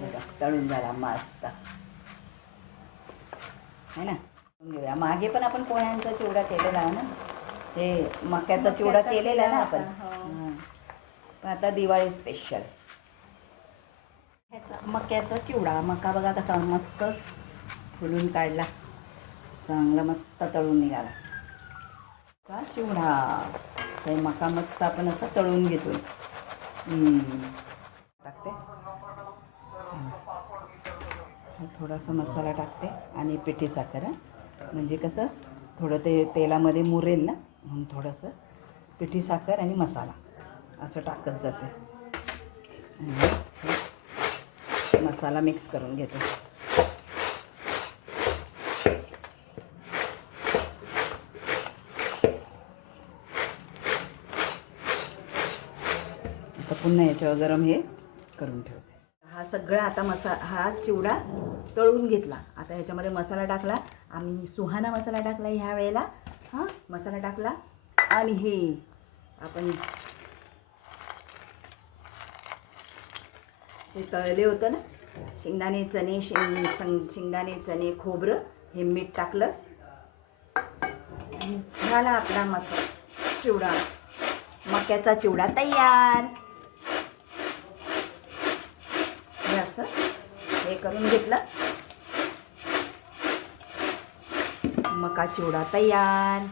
बघा, तळून झाला मस्त. है ना? घेऊया. मागे पण आपण पोह्यांचा चिवडा केलेला आहे ना? ते मक्याचा चिवडा केलेला ना केला आपण? हो. हां. पण आता दिवाळी स्पेशल मक्याचा चिवडा. मका बघा कसा मस्त फुलून काढला. चांगला मस्त तळून निघाला. का चिवडा. ते मका मस्त आपण असं तळून घेतो हम्म. टाकते हं. थोडासा मसाला टाकते आणि पिठी साखर म्हणजे कसं थोडं ते तेलामध्ये मुरेल ना म्हणून थोडंसं पिठी साखर आणि मसाला असं टाकत जाते. आणि मसाला मिक्स करून घेते. आता पुन्हा याच्यावर गरम हे करून ठेवते. हा सगळा आता मसा हा चिवडा तळून घेतला. आता ह्याच्यामध्ये मसाला टाकला. आम्ही सुहाना मसाला टाकला ह्या वेळेला. हां मसाला टाकला. आणि हे आपण हे तळले होतं ना? शेंगदाणे चणे शेंग शेंग- शेंगदाणे चणे खोबरं हे मीठ टाकलं. झाला आपला मसाला चिवडा. मक्याचा चिवडा तयार हे असं हे करून घेतलं. मका चिवडा तयार.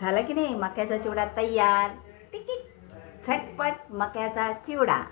झालं की नाही? मक्याचा चिवडा तयार. टिकीट झटपट मक्याचा चिवडा.